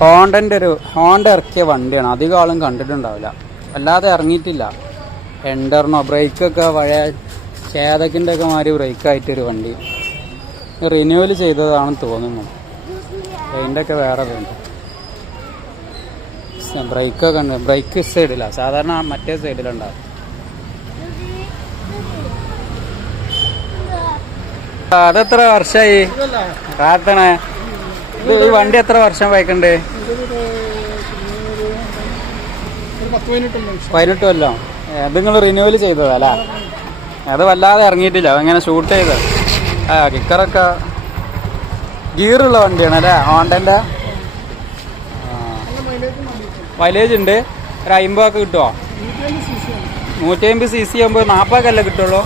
Honda ഇറക്കിയ വണ്ടിയാണ്. അധികം ആളും കണ്ടിട്ടുണ്ടാവില്ല, അല്ലാതെ ഇറങ്ങിയിട്ടില്ല. എൻഡറിനോ ബ്രേക്കൊക്കെ പഴയ ചേതക്കിൻ്റെ ഒക്കെ മാതിരി ബ്രേക്കായിട്ടൊരു വണ്ടി റിന്യൂവൽ ചെയ്തതാണെന്ന് തോന്നുന്നു. അതിൻ്റെ ഒക്കെ വേറെ വേണ്ട. ബ്രേക്കൊക്കെ ഉണ്ട്. ബ്രേക്ക് സൈഡില്ല, സാധാരണ മറ്റേ സൈഡിലുണ്ടാവും. അതെത്ര വർഷമായി കാത്തണേ? ഇത് ഈ വണ്ടി എത്ര വർഷം ബൈക്കുണ്ട്? 18 കൊല്ലം. അത് നിങ്ങൾ റിന്യൂവൽ ചെയ്തതല്ലേ? അത് വല്ലാതെ ഇറങ്ങിയിട്ടില്ല, അങ്ങനെ ഷൂട്ട് ചെയ്ത്. കിക്കറൊക്കെ ഗിയറുള്ള വണ്ടിയാണ് അല്ലേ ഹോണ്ടൻ്റെ? മൈലേജ് ഉണ്ട്. ഒരു 50 ഒക്കെ കിട്ടുമോ? 150 cc ആകുമ്പോൾ 40 അല്ലേ കിട്ടുള്ളൂ?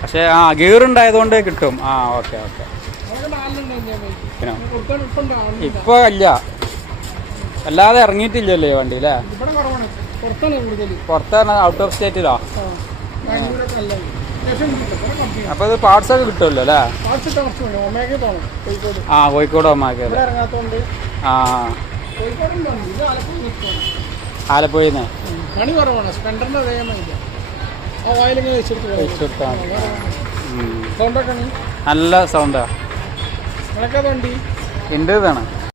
പക്ഷേ ഗിയർ ഉണ്ടായതുകൊണ്ട് കിട്ടും. ഓക്കെ. ഇപ്പൊ അല്ല, അല്ലാതെ ഇറങ്ങിയിട്ടില്ലല്ലോ ഈ വണ്ടി അല്ലേ? പുറത്താണ്, ഔട്ട് ഓഫ് സ്റ്റേറ്റിലോ? അപ്പൊ ഇത് പാർട്സ് ഒക്കെ കിട്ടുമല്ലോ അല്ലേ? കോഴിക്കോട് ഒമാക്ക. ആലപ്പുഴന്ന് നല്ല സൗണ്ടാ. എൻ്റെ ഇതാണ്.